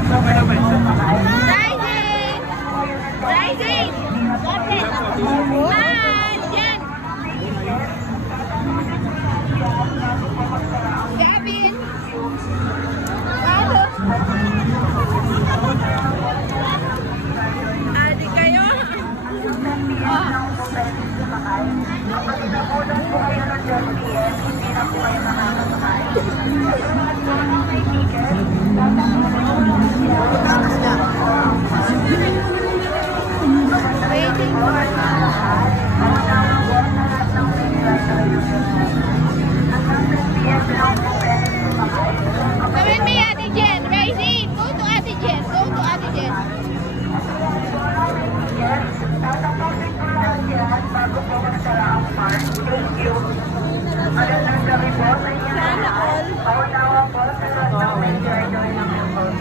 Rising! Rising! Yan! Gavin! Paolo! Adi kayo? Kapag inabutan po kayo ng 10 PM, hindi na po kayo makakasakay. Walang may ticket, Waiting for lahat. Hanggang 10 PM lang po pwede sumakay. Gawin mo Ate Jen, Rising! Go to Ate Jen, go to Ate Jen. Walang may ticket, tatapusin ko lahat yan bago po magsara ang park. Thank you. Magandang gabi po sa inyo lahat. Paunawa po sa lahat ng may driver ng airport.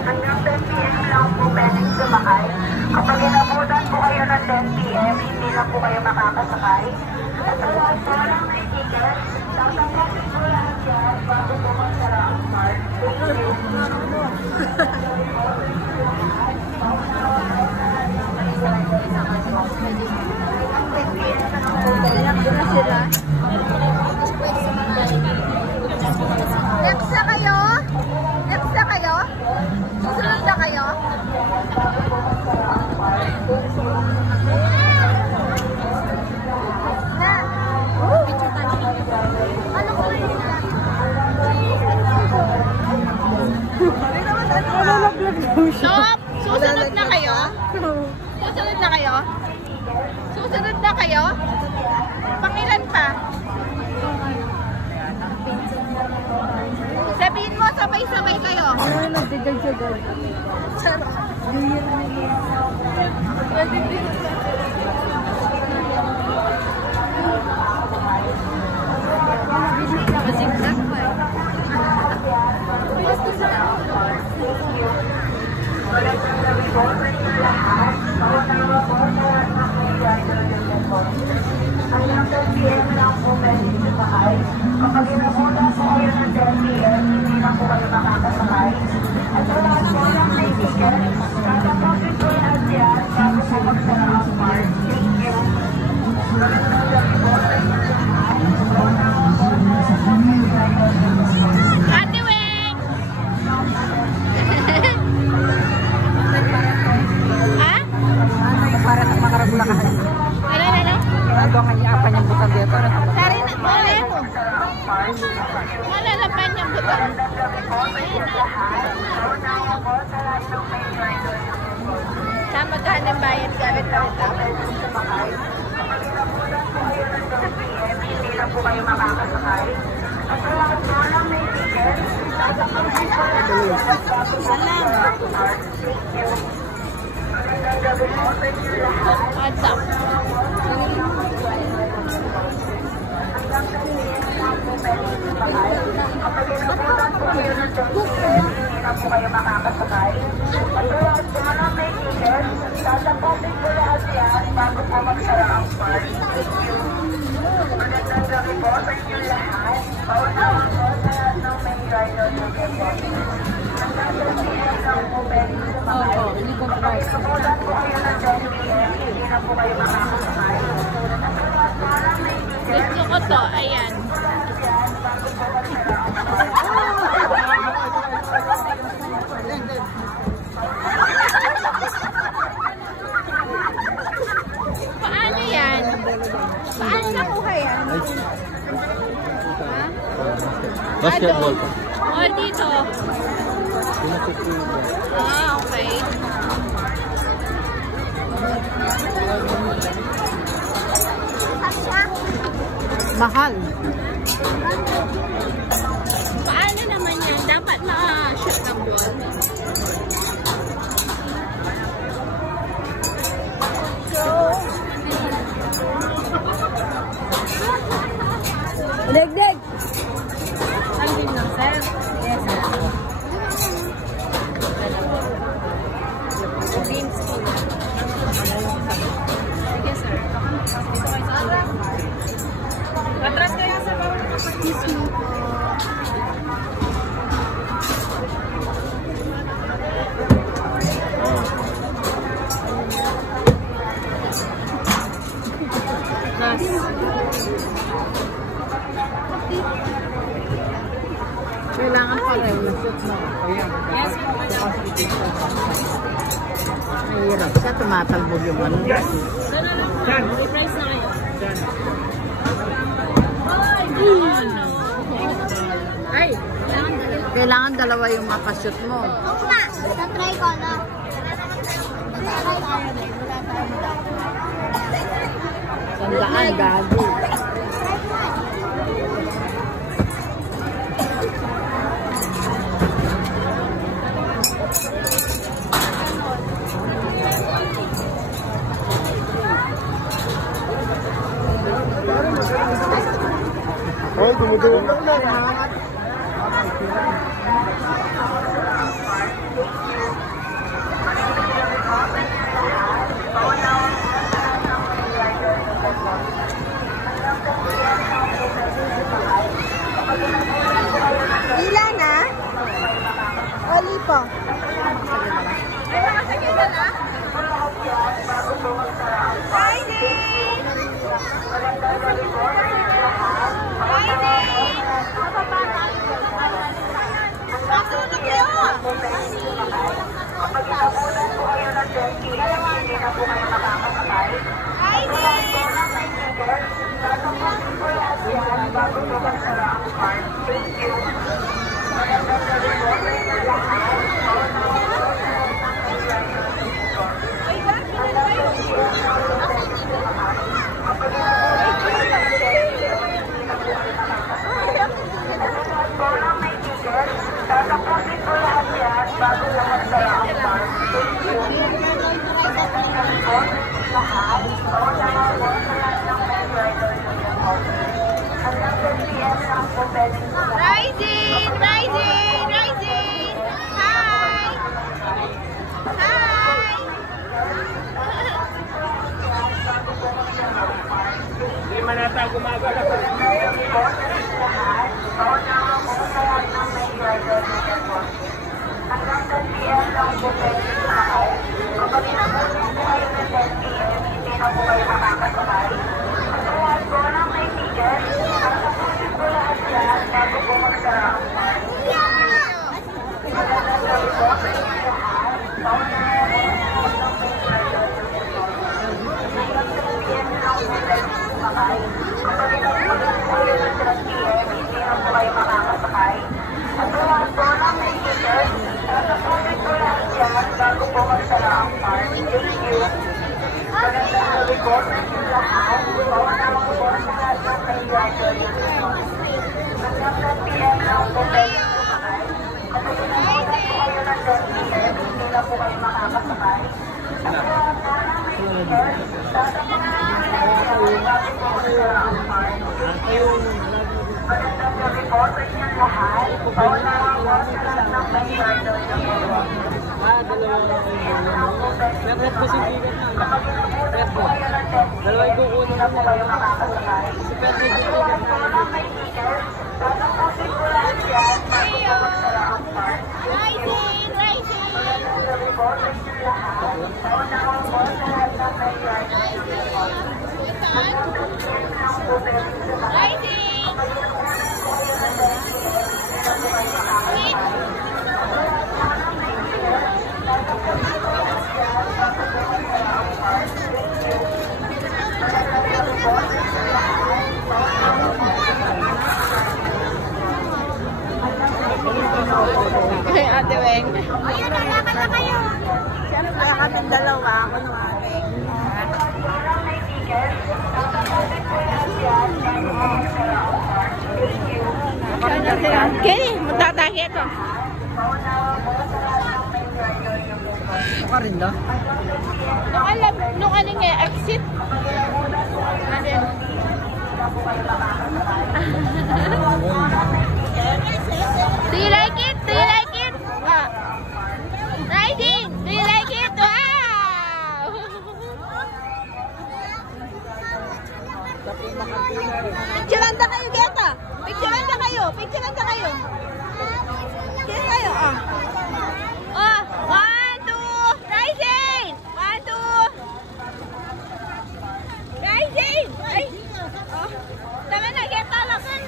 Hanggang 10 PM lang po pwedeng sumakay. Kapag inabutan po kayo ng 10 PM, hindi na po kayo makakasakay. At sa lahat po lang may ticket, tatapusin ko lahat yan bago po magsara ang park. Thank you. Next na kayo? Next na kayo? Susunod na kayo? Na? Ano ko rin na? Stop! Susunod na kayo? Susunod na kayo? Susunod na kayo? Pangilan pa? Sabihin mo, sabay-sabay kayo. Nagdigay-sagay. Masigdag pa eh. Magandang gabi po sa inyo lahat. Paunawa po sa lahat ng may driver ng airport. Hanggang 10 PM lang po pwede sumakay. Kapag inabutan po kayo ng 10 PM, hindi na po kayo makakasakay. At sa lahat po lang may ticket, tatapusin ko lahat yan bago po magsara ang park. Thank you. Magandang gabi po sa inyo lahat. Paunawa po sa lahat ng may driver ng airport. Ate Weng! Ha? Para ng mga ragulakahan. Ano? Ano ang apa niyang butang dito? Sari na, mali mo. Malalapan yung butang. Sama ka ng bayad gamit na ito. Hindi na po kayo makakasakay. At sa lahat po lang may ticket, tatapusin ko lang Salamat. Magandang gabi po sa inyo lahat. What's up? Kapag inabutan po kayo ng 10 PM, hindi na po kayo makakasakay. At sa lahat po lang may ticket, tatapusin ko lahat yan bago po magsara ang park. Thank you. Magandang gabi po sa inyo lahat. Paunawa po sa lahat ng may rider ng airport. Hanggang 10 PM lang po pwede sumakay. Kapag inabutan po kayo ng 10 PM, hindi na po kayo makakasakay. At sa lahat po lang may ticket, Gusto ko to. Ayan. Paano yan? Paano nakuha yan? Ha? Basketball. O, dito. Ah, okay. Mahal. Paano naman yan? Dapat ma-shoot ng ball. Degdeg! Andin lang, sir. Yes, sir. Sige, sir. Dito kayo sa alam. Atras kayo sa bawang kapag-isip. Yes, po. Mahirap siya, tumatalbog yung ano. May price na ngayon. Ay! Kailangan dalawa yung makashoot mo. Oo nga. Tatry ko na. Sandaan, gago. Ay, dumudulong lang na. Ila na? Oli po. May mga sakita na? Masunog yun! Kapag inabunan po kayo ng 10 km, hindi na po kayo makakasakay. May ticket, tatapusin po lahat yan bago po magsara ang park. Thank you. Magandang gabi po sa inyo lahat. Paunawa po sa lahat ng may rider dito. Hanggang sa PM ng hotel po lahat. Kapag inabunan po kayo ng 10 km, hindi na po kayo makakasakay. Sa lahat po ng may ticket, tatapusin po lahat yan bago po magsara ang park. Thank you. Magandang gabi po sa inyo lahat. Paunawa po sa lahat ng may rider dito. Hanggang sa PM ng hotel po lahat. Rising! Rising! Rising! Hi! Hi! Hindi manata gumagala pa. Gabi po sa inyo lahat. Paunawa po sa lahat ng may rider dito. Hanggang 10 PM lang po pwede sumakay. Kapag inabunan po kayo ng 10 PM, hindi na po kayo makakasakay. Sa lahat po ng may ticket, tatapusin po lahat yan bago po magsara ang park. Magandang gabi po sa inyo lahat. Paunawa po sa lahat ng may rider dito. Hanggang 10 PM lang po pwede sumakay. Kapag inabunan po kayo ng 10 PM, hindi na po kayo makakasakay. At sa lahat po ng may ticket, tatapusin po lahat yan bago po magsara ang park. Thank you. Magandang gabi po sa inyo lahat. Paunawa po sa lahat ng may rider dito. Hanggang 10 PM lang po pwede sumakay. Kapag inabunan po kayo ng 10 PM, hindi na po kayo makakasakay. At sa lahat po ng may ticket, tatapusin po lahat yan bago po magsara ang park. Thank you. Magandang gabi po sa inyo lahat. Paunawa po sa lahat ng may rider dito. Red po si ticket na. Kapag inabunan po kayo ng 10 PM, hindi na po kayo makakasakay. Sa lahat po ng may ticket, tatapusin po lahat yan bago po magsara ang park. Thank you. Rising! Rising! Magandang gabi po sa inyo lahat. Paunawa po sa lahat ng may rider dito. Hanggang 10 PM lang po pwede sumakay. Rising! Kapag inabunan po kayo ng 10 PM, hindi na po kayo makakasakay. Sa lahat po ng may ticket, tatapusin po lahat yan bago po magsara ang park. Thank you. Magandang gabi po sa inyo lahat. Paunawa po sa lahat ng may hanggang 10 PM lang po pwede Kay Ate Weng. Ayun, lalakad na kayo. Siyempre, kami dalawa. Ako nung aking. Parang may ticket, tatapusin po lahat yan bago po magsara ang park. Thank you. Kenny, magtatagi ito. Paunawa po sa lahat ng may rider dito. Ako rin do. Nung ano nga, exit. Kapag inabunan po kayo ng 10 PM, hindi na po kayo makakasakay. Do you like it? Do you like it? Rising! Do you like it? Wow! Picturean na kayo, Geta! Picturean na kayo! Picturean na kayo! Kaya kayo, ah! Oh! 1, 2! Rising! 1, 2! Rising! Ay! Oh! Tama na, Geta! Lakan!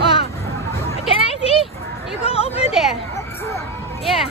Oh, can I see? You go over there. Yeah.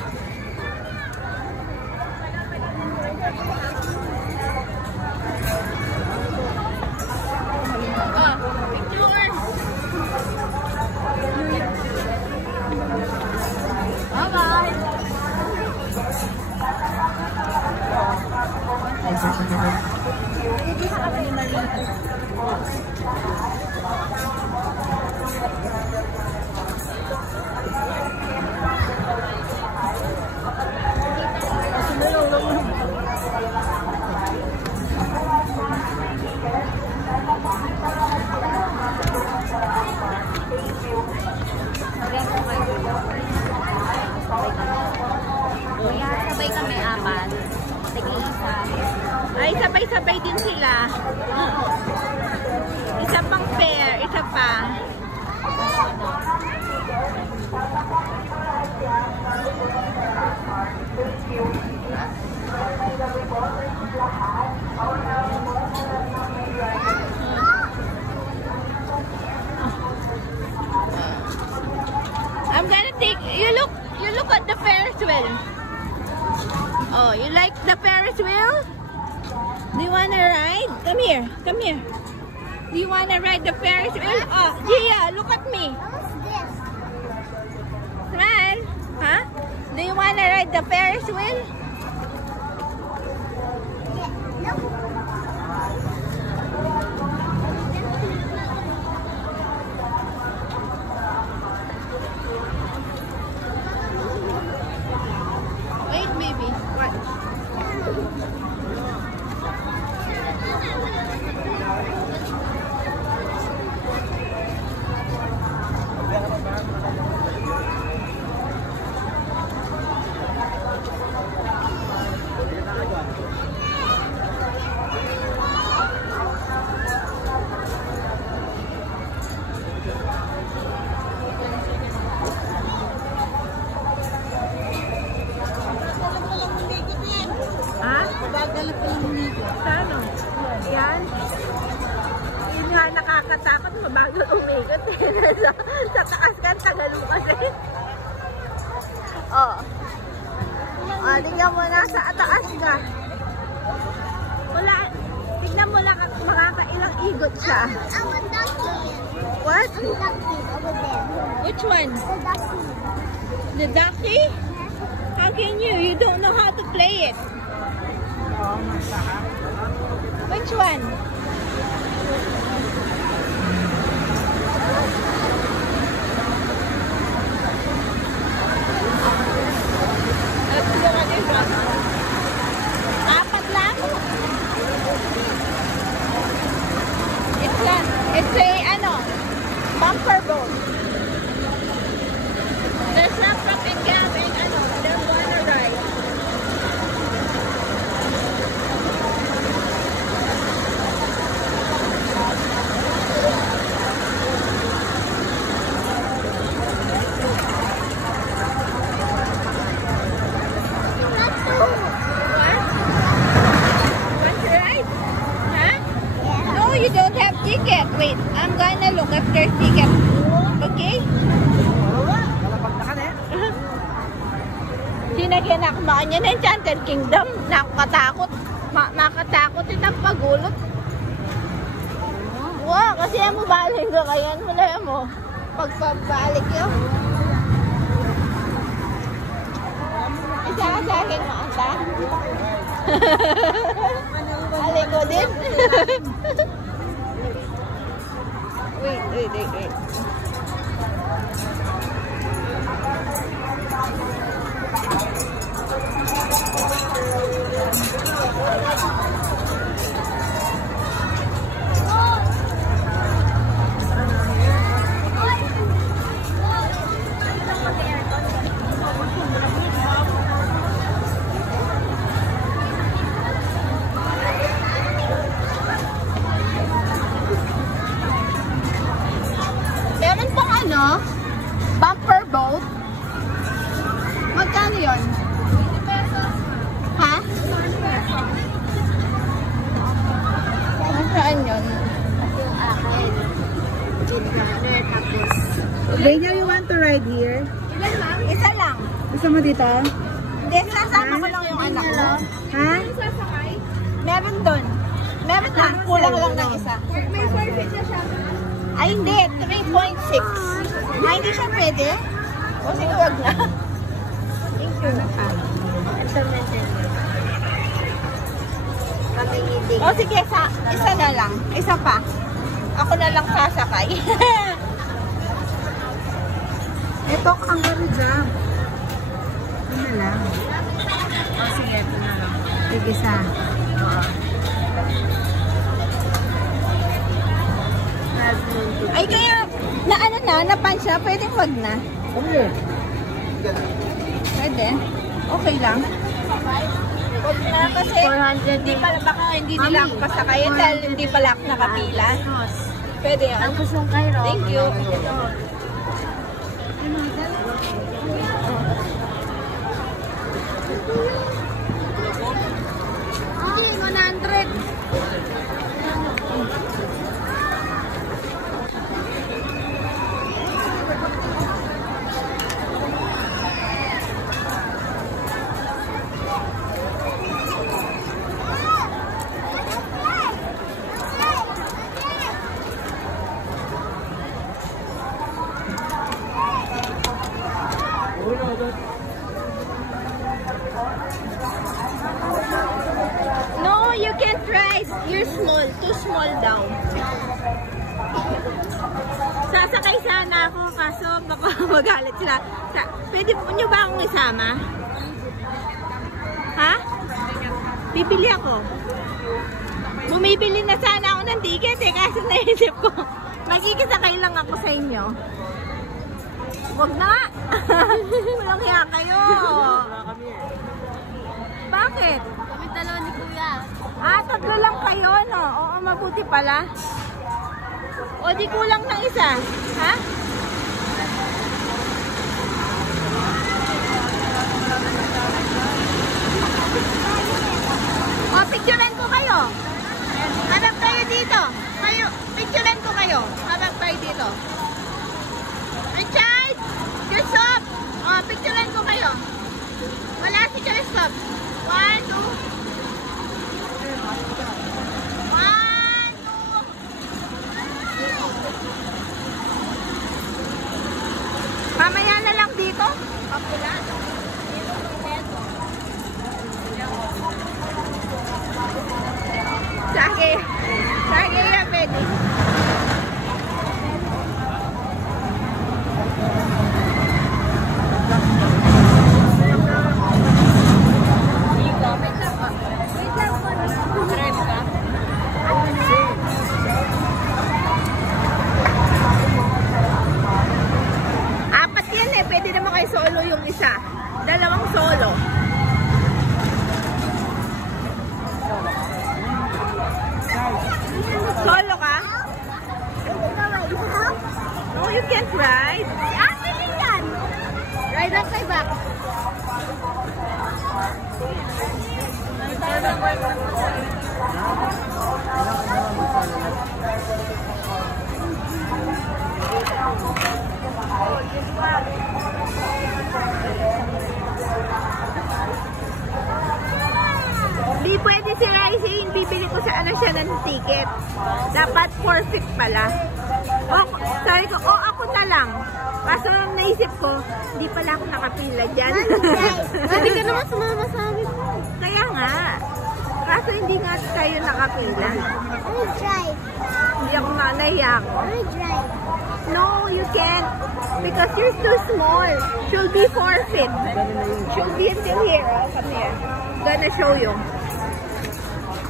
Kuya, sabay kami apat. Tig-isa. Ay, sabay-sabay din sila. Isa pang pair, isa pa. I'm gonna take, you look at the Ferris wheel. Oh, you like the Ferris wheel? Do you wanna ride? Come here, come here. Do you wanna ride the Ferris wheel? Oh, Gia, look at me. What's this? Smile. Huh? Do you wanna ride the Ferris wheel? Wait, baby. What? Ha? Bagal pa lang umigo. Ano? Yan? Yun nga nakakatakot, mabagal umikot eh. sa taas ka, tagalo kasi. Oh. Ah, tingnan mo na, sa taas ka. Wala, tignan mo lang makakailang igot siya. I want that one. What? That one over there. Which one? That one. The ducky? How can you? You don't know how to play it. Which one? Let's look at this one. Apat lang. It's a bumper boat. There's not fucking camping, there's water ride. You don't have ticket. Wait, I'm gonna look if there's ticket. Okay? Sinagyanakmaan niya na Enchanted Kingdom. Nakakatakot. Makatakot itang pagulot. Wow, kasi mo baling ka kayan. Wala mo. Pagpabalik yun. Isa ka sa akin maanta. Aling ko din. Wait. Meron pong bumper boat. Magkano yun? 20 pesos. Ha? 20 pesos. Saan yun? Daniel, you want to ride here? Ilan lang? Isa lang. Gusto mo dito? Hindi, sasama ko lang yung anak ko. Ha? Meron doon. Meron lang. Kulang lang ng isa. May forfeit na siya. Ay, hindi. 3.6. Ay, hindi siya pwede? O, sige, wag na. Thank you. Ito na din. O, sige, isa na lang. Isa pa. Ako na lang sasakay. Ito, kangaroo jump. Ano lang? Oh, sige, ito na lang. Tig-isa. Ay, kaya, na ano na, napan siya, pwedeng wag na. Pwede. Okay lang. Wag na kasi, 400 hindi pala, baka hindi nila ako pasakayin dahil hindi pala ako nakapila. Pwede yan. Tapos yung Cairo. Thank you. Ay, 100. No, you can't ride. You're small. Too small daw. Sasakay sana ako kaso baka magalit sila. Pwede po nyo ba akong isama? Ha? Bibili ako. Bumibili na sana ako ng ticket eh kasi naisip ko. Magkikisakay lang ako sa inyo. Wag na! Walang hiya kayo. Bakit? Kami dalawa ni Kuya. Ah, tatlo lang kayo, no? Oo, mabuti pala. O, di kulang ng isa. Ha? O, picturean ko kayo. Hanap kayo dito. Picturean ko kayo. Hanap kayo dito. Richard! Joseph! O, picturean ko kayo. Wala si Joseph. 1, 2. 1, 2. Mamaya na lang dito. Kapula. Sage. Sage yan, pwede. Apat yan eh. Pwede naman kayo solo yung isa. Dalawang solo. Solo ka? No, you can't ride. Ride up kay back. Di pwede si Rising, bibili ko sa ano siya ng ticket. Dapat 4-6 pala. O, sabi ko, ako na lang. Kaso naisip ko, di pala ako nakapila dyan. Mami ka naman sumama sa amin. Kaya nga. Kaso hindi nga kayo nakapila. Hindi ako nahiya ako. No, you can't. Because you're too small. Should be forfeit. Should be until here. Oh, come here. Gonna show you.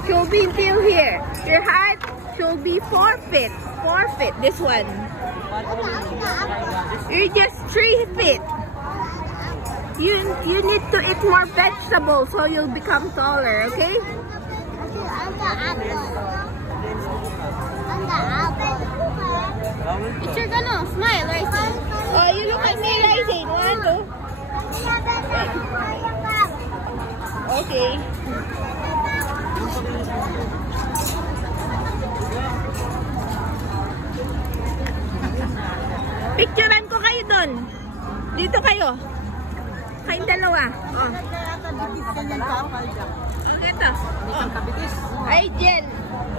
Should be until here. Your height should be forfeit. Forfeit. This one. You're just 3 feet. You need to eat more vegetables so you'll become taller, okay? Picture ka no? Smile, Rising. Oh, you look at me, Rising. 1, 2. Okay. Picturean ko doon. Dito kayo. Kayong dalawa. Oh. Ito. Oh. Ay, Jen.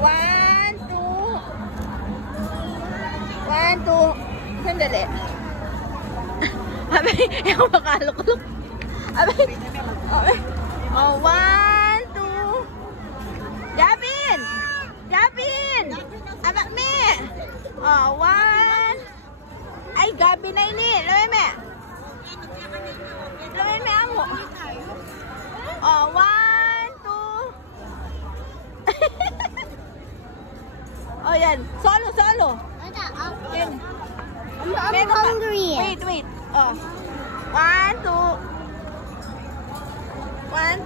1, 2. Sandali. Abay, yung makaluk-luk. Abay. Oh, 1, 2. Gavin! Abak me! Oh, 1. Ay, Gavin na ini. Lawin me amo. Oh, 1, 2. Oh, yan. Solo. Yan. I'm hungry. Wait. Oh. 1,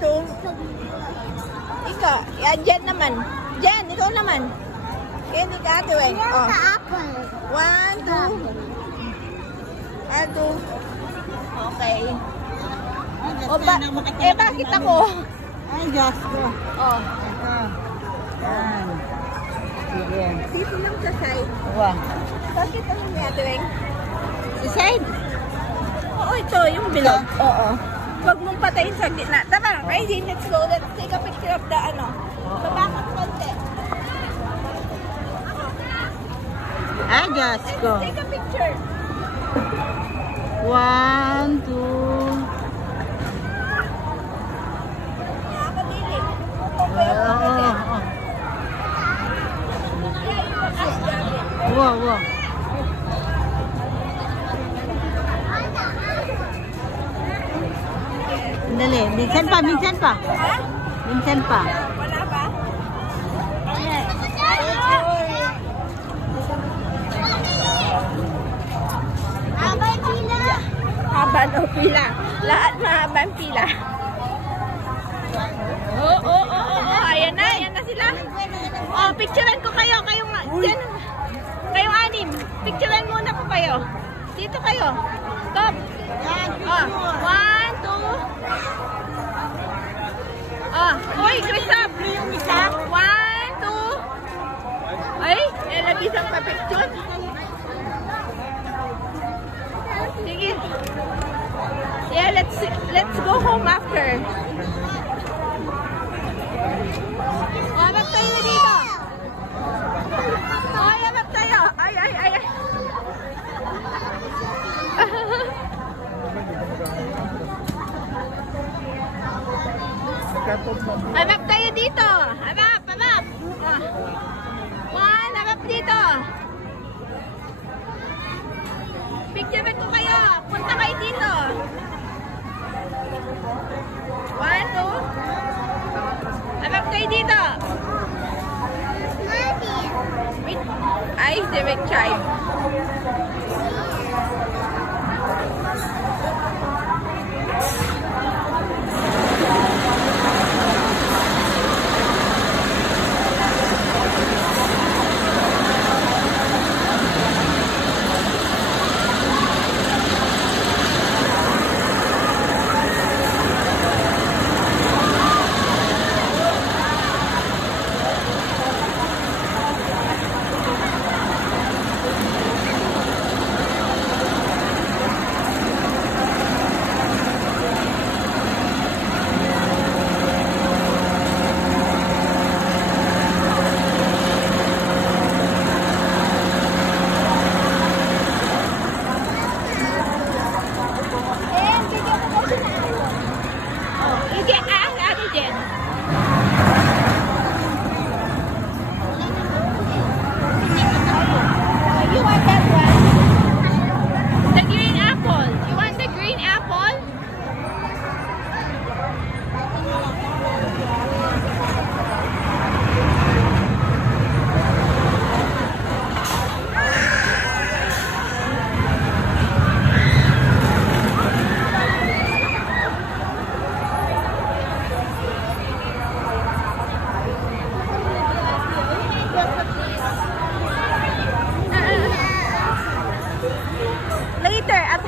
2. Ikaw. Yan, Jen naman. Jen, ikaw naman. Hindi ka ate, weng. Oh. 1, 2. Okay. O bakit ako? Ay, Diyos ko. Oh. Yan. Sige. Dito lang sa side. Wah. Bakit ano may ate, weng? Si side? Oo, ito, yung bilog. Oo. Huwag mong patayin sa gitna. Tama, ready, let's go. Let's take a picture of the ano. Babakot konti. Ay, Diyos ko. Take a picture. 1, 2. Nakakadili. Wow. Dali, minsan pa. Ha? Minsan pa. Wala pa? Haba daw pila. Lahat mahaba ang pila. Oo. Ayan na sila. Oh, picturean ko kayo. Dyan. Kayong anim. Picturean muna po kayo. Dito kayo. Stop. Oh, 1, 2. Oh, hoy, Christoph. 1, 2. Ay, nalabisan pa picture. Sige. Yeah, let's go home after. Oh, abak tayo dito. Oh, abak tayo. Ay. Abak tayo dito. Abak. Oh. 1, abak dito. Picture ko kayo. Punta kayo dito. 1, 2. Abak kayo dito. Wait. Ay, direct child.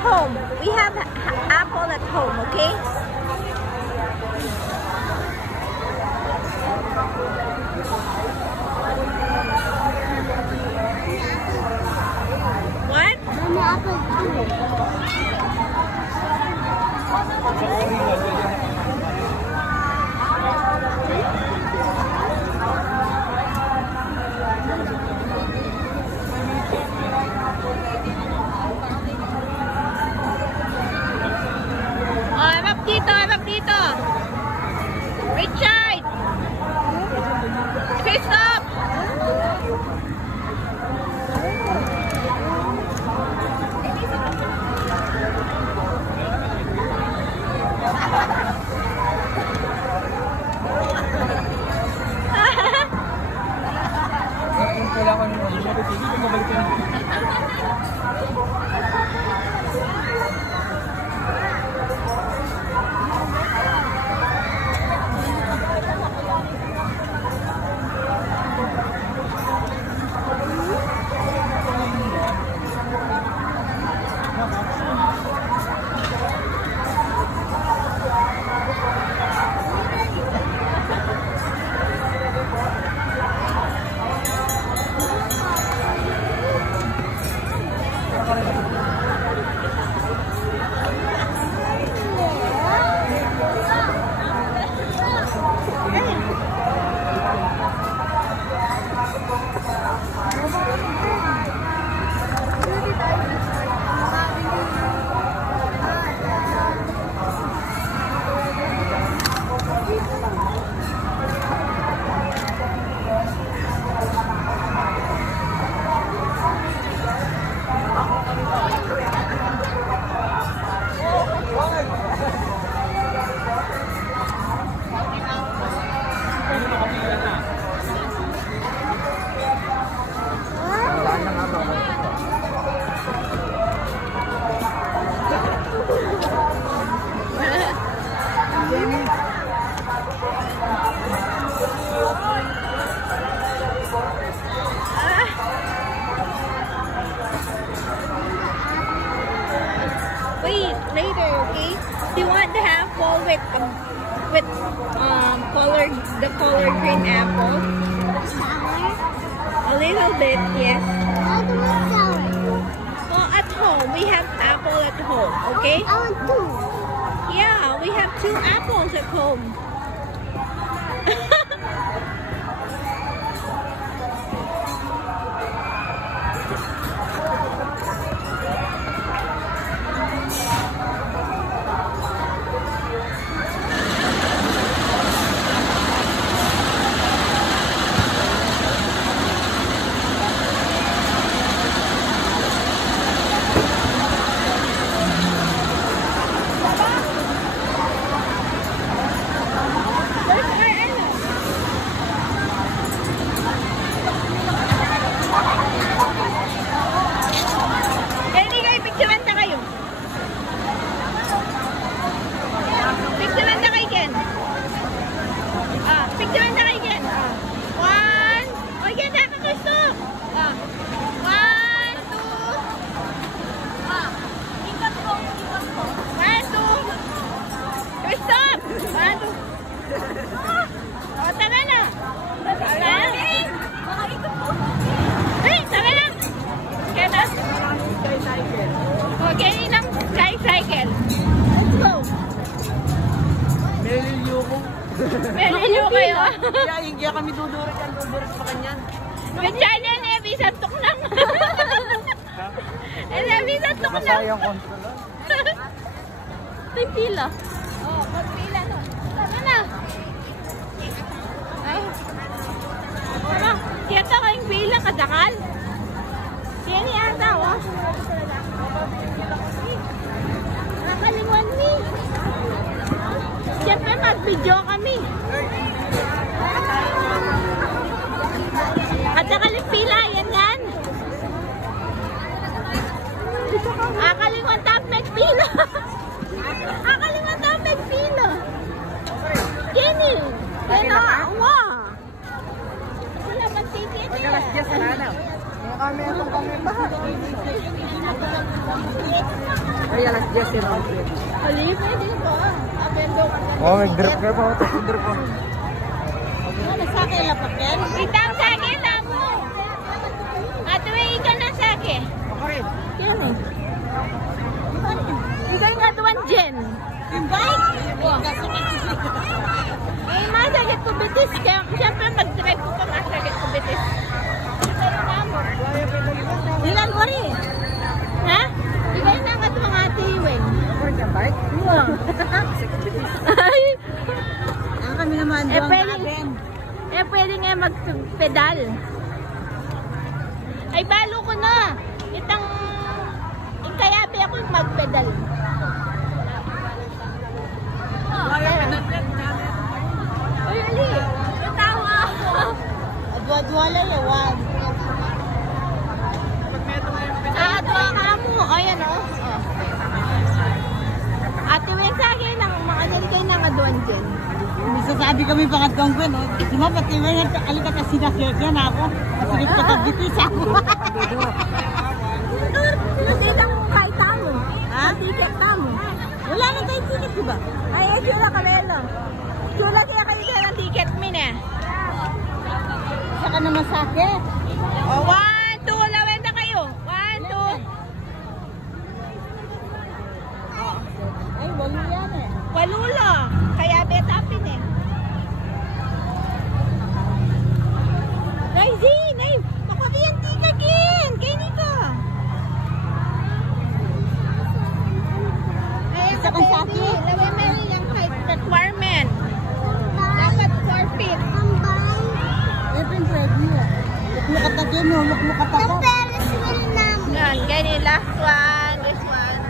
home. We have apple at home, okay? What? Apple too. dito. Richard! Face up! Wala ko nung mabibigil kung mabalik ko. Wait, later, okay? Do you want the apple with the colored green apple? A little bit, yes. Oh, at home we have apple at home, okay? I want two. Yeah, we have 2 apples at home. Okay, lang tricycle. Let's go. Melilyo ko. Melilyo kayo. Kaya kami dudurit sa kanyan. With Charlie and Evie, santok lang. And Evie, santok lang. Masayang control. May pila. Oh, magpila no. Tama na. Ay. Tama. Kiyata kayong pila, kadakal. Kini ata, oh. Nakalingon ni. Siyempre mag-video kami. At sakaling pila, yan yan. Akalingon tap nagpila. Akalingon tap nagpila. Kini. Kena, wah. Wala magtititi. Yes, sana. Kami itong kami pa. Ay, alas 10 yun. Ali, pwede ko. Oh, mag-drip ka pa. Mag-drip pa. Nasake lapakin? Itang sake na mo. At may ikan na sake. Okay. Yan o. Ikaw nga duwan dyan. Bike? Eh, masakit ko bitis. Kaya siyempre mag-drive ko pa masakit ko bitis. Ilan mo rin? Ha? Ikaw na nga duwang ate Iwen. Okay, bike? Ay, mag-pedal. Uy, Ali! Natawa ako! Dua-dua lang yung one. Dua ka mo. Ayan o. Ate Wen sa akin, mga naligay ng aduan dyan. Sasabi kami pangatong ko, no? Di ba, pati mo yan, alika ka sinasya na ako. Masigit ko tabitis ako. Nagay lang kahit tamo. Ha? Ticket tamo. Wala na tayong ticket, di ba? Ay, sila kalelo. Sula kaya kayo dyan ang ticket min eh. Saka naman sa akin. O, 1, 2, lawin na kayo. 1, 2. Ay, walo yan eh. Walulo. Kaya betapin eh. Raisi, Nay, makakiyan tika kin. Kaya ni ka. Ay, Isa kang sa akin. lawin mo yung height requirement. Dapat 4 feet. Even pwede eh. Lukluk at again, lukluk at ako. Yan, ganyan. Last one. This one.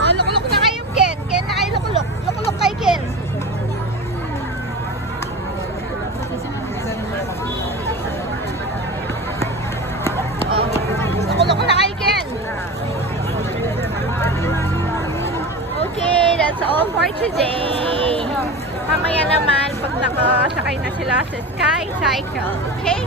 Oh, lukulok na kayo, Ken. Ken na kayo lukulok. Lukulok kay Ken. Oh, lukulok na kay Ken. Okay, that's all for today. Mamaya naman, pag nakasakay na sila sa Sky Cycle. Okay?